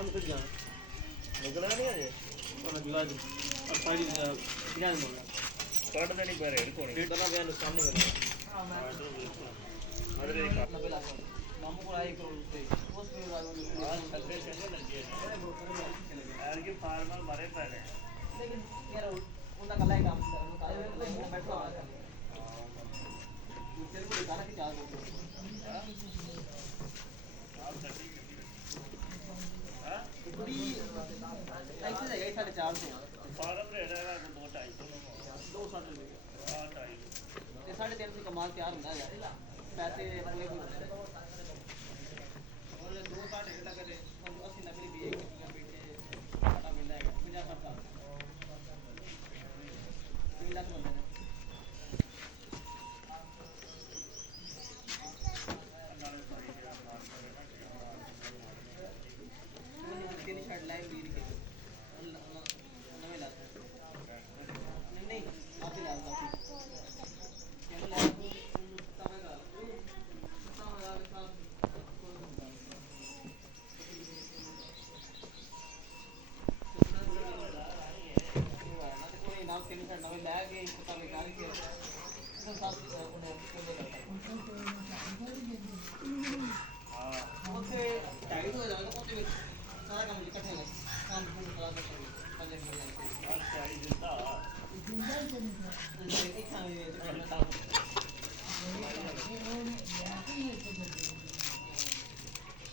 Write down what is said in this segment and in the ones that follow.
ਆਉਣ ਫਿਰ ਜਾਣਾ ਨਿਕਲਣਾ ਨਹੀਂ ਅਜੇ ਉਹਨਾਂ ਦੀ ਬਾਤ ਸਾਡੀ ਬਿਨਾਂ ਮੋੜਨਾ ਕੱਢ ਦੇਣੀ ਪੈ ਰੇਡ ਕੋਲ ਰੇਡ ਦਾ ਬਿਆਨ ਨੁਕਸਾਨ ਨਹੀਂ ਕਰਨਾ ਹਾਂ ਮੈਂ ਅਰੇ 90 ਲੱਖ ਮਾਮੂ ਕੋਲ ਆਈ ਕਰੋੜ ਤੇ ਉਸ ਵੀ ਰਾਜੂ ਆਜ ਸੱਦੇ ਚੰਗੇ ਲੱਗੇ ਯਾਰ ਕਿ ਫਾਰਮਰ ਮਾਰੇ ਪੈ ਨੇ ਲੇਕਿਨ ਯਾਰ ਉਹਦਾ ਕੱਲਾ ਹੀ ਕੰਮ ਕਰਦਾ ਹੈ ਬੈਠੋ ਆ ਕਰ ਤੇਰੇ ਕੋਲ ਦਾਣਾ ਕੀ ਚਾਹ ਦੋ ਹਾਂ ਕੁੜੀ ਇੱਥੇ ਜਾਈਏ 450 ਫਾਰਮ ਰੇਟ ਹੈਗਾ 250 260 ਰੁਪਏ ਆ 250 ਤੇ 350 ਕਮਾਲ ਤਿਆਰ ਹੁੰਦਾ ਯਾਰ ਪੈਸੇ ਪੂਰੇ ਕੋਈ ਹੁੰਦੇ ਨੇ और 260 ਰੇਟ ਕਰੇ 80 90 ਵੀ ਬੇਟੇ ਸਾਡਾ ਮਿਲਦਾ ਹੈ 50 60 3 ਲੱਖ ਬੰਦੇ ਨੇ तेरी शर्ट लाइव वीर के नवे लाते नहीं आप ही लाता क्या लाया तमेगा तमेगा के साथ कोई नाम तेरी शर्ट नवे लाया के पता निकाल के तो साथ उन्हें हां ओके टाइट हो जाएगा ओके सारा काम इकट्ठे लगे काम पूरा करा दो पंजे मिल जाए और चाय जिंदा एक खाने में तो करना था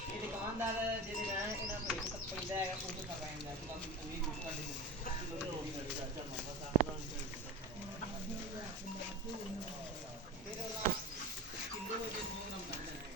ये दुकानदार जेदे मैं इना को एक तक पैदा है वो तो खा रहा है तो हम पूरी यूज कर देंगे तो अच्छा मामा सामने फिर वाला किलो के 100 ग्राम करना है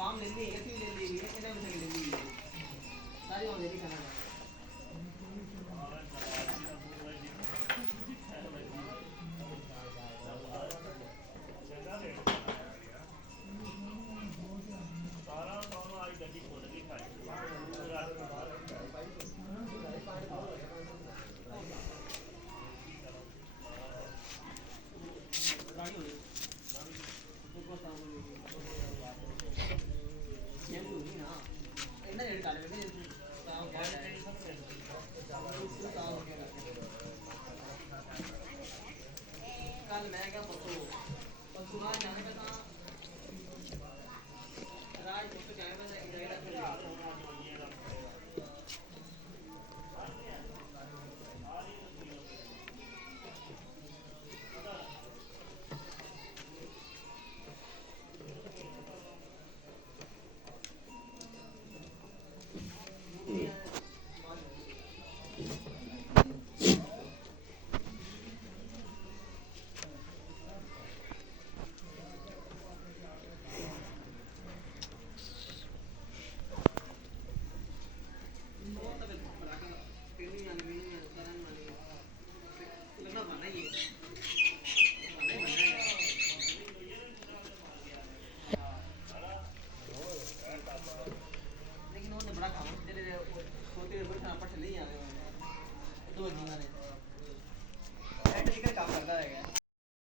माम ले ली ऐसी ले ली है इधर से ले ली सारी और ले ली खाना सारा दोनों आई गड्डी खोल दी भाई कल मैं क्या परसों आज जाने का था राज तो जाए लेकिन उन्होंने बड़ा काम तेरे छोटे बड़े पट नहीं आ रहे दो जीना ने